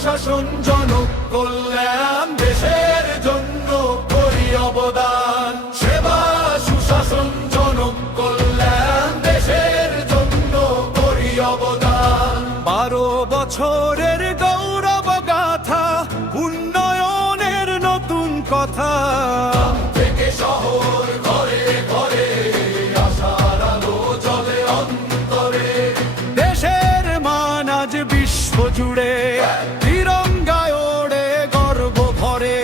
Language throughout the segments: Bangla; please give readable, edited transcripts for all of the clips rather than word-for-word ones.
সুশাসন জনক কল্যাণ, দেশের জন্য করি অবদান। সেবা সুশাসন জনক কল্যাণ, দেশের জন্য করি অবদান। 12 বছরের গৌরব গাথা, উন্নয়নের নতুন কথা। থেকে শহর ঘরে ঘরে আশার আলো জ্বলে অন্তরে। দেশের মান আজ বিশ্ব জুড়ে, তিরঙ্গায় ওড়ে গর্ব ভরে।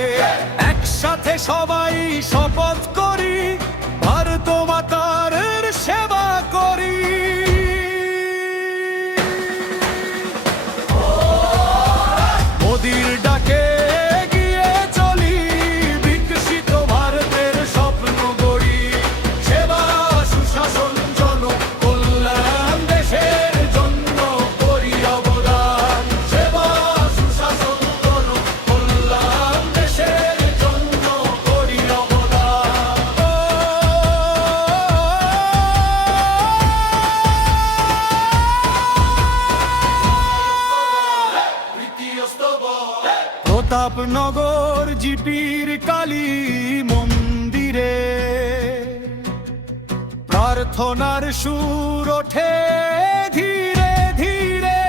একসাথে সবাই শপথ করি, ভারত মাতার সেবা করি। মোদির ডাকে গিয়ে চলি, বিকশিত ভারতের স্বপ্ন গড়ি। সেবা সুশাসন জনক কল্যাণ, দেশের জন্য করি অবদান। সেবা সুশাসন জনক কল্যাণ, দেশের জন্য করি অবদান। প্রতাপনগর জিপির কালী মন্দিরে প্রার্থনার সুর ওঠে ধীরে ধীরে।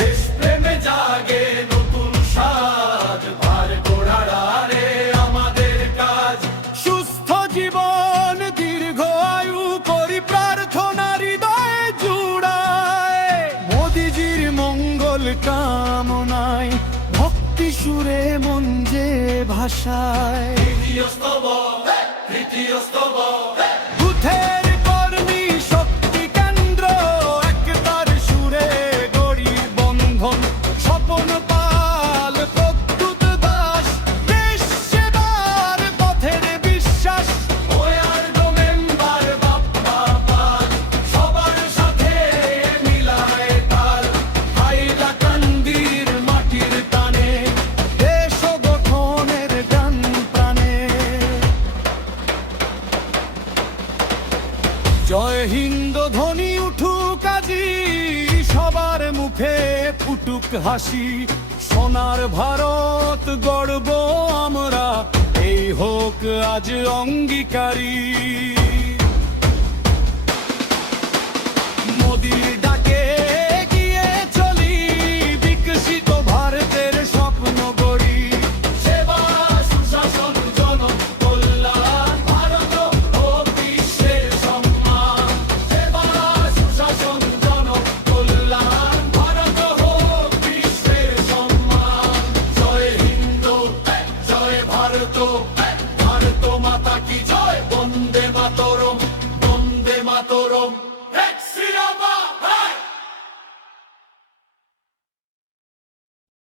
দেশপ্রেমে জাগে নতুন সাজ, ভার গোড়ার আরে আমাদের কাজ। সুস্থ জীবন দীর্ঘ আয়ু করি প্রার্থনা হৃদয়ে জুড়ায়। মোদিজির মঙ্গল কামনায় ভক্তি সুরে মন যে ভাষায়। বুথের কর্মী শক্তি কেন্দ্র, একতার সুরে গড়ি বন্ধন। স্বপন পাল প্রদ্যুৎ দাস, দেশ সেবার পথের বিশ্বাস। ওয়ার্ড মেম্বার বাপ্পা পাল, সবার সাথে মিলায় তাল। হাইলাকান্দির মাটির টানে, দেশ গঠনের গান প্রাণে। জয় হিন্দ ধ্বনি উঠুক আজি, সবার মুখে ফুটুক হাসি। সোনার ভারত গর্ব আমরা, এই হোক আজ অঙ্গীকারী। মোদির ডাকে গিয়ে চলি, বিকশিত ভারতের স্বপ্ন গড়ি। সেবা সুশাসন জনক কল্যাণ, ভারত হোক বিশ্বের সম্মান। সেবা সুশাসন জনক কল্যাণ, ভারত হোক বিশ্বের সম্মান। জয় হিন্দ, জয় ভারত, ভারত মাতা কি জয়, বন্দে মাতরম।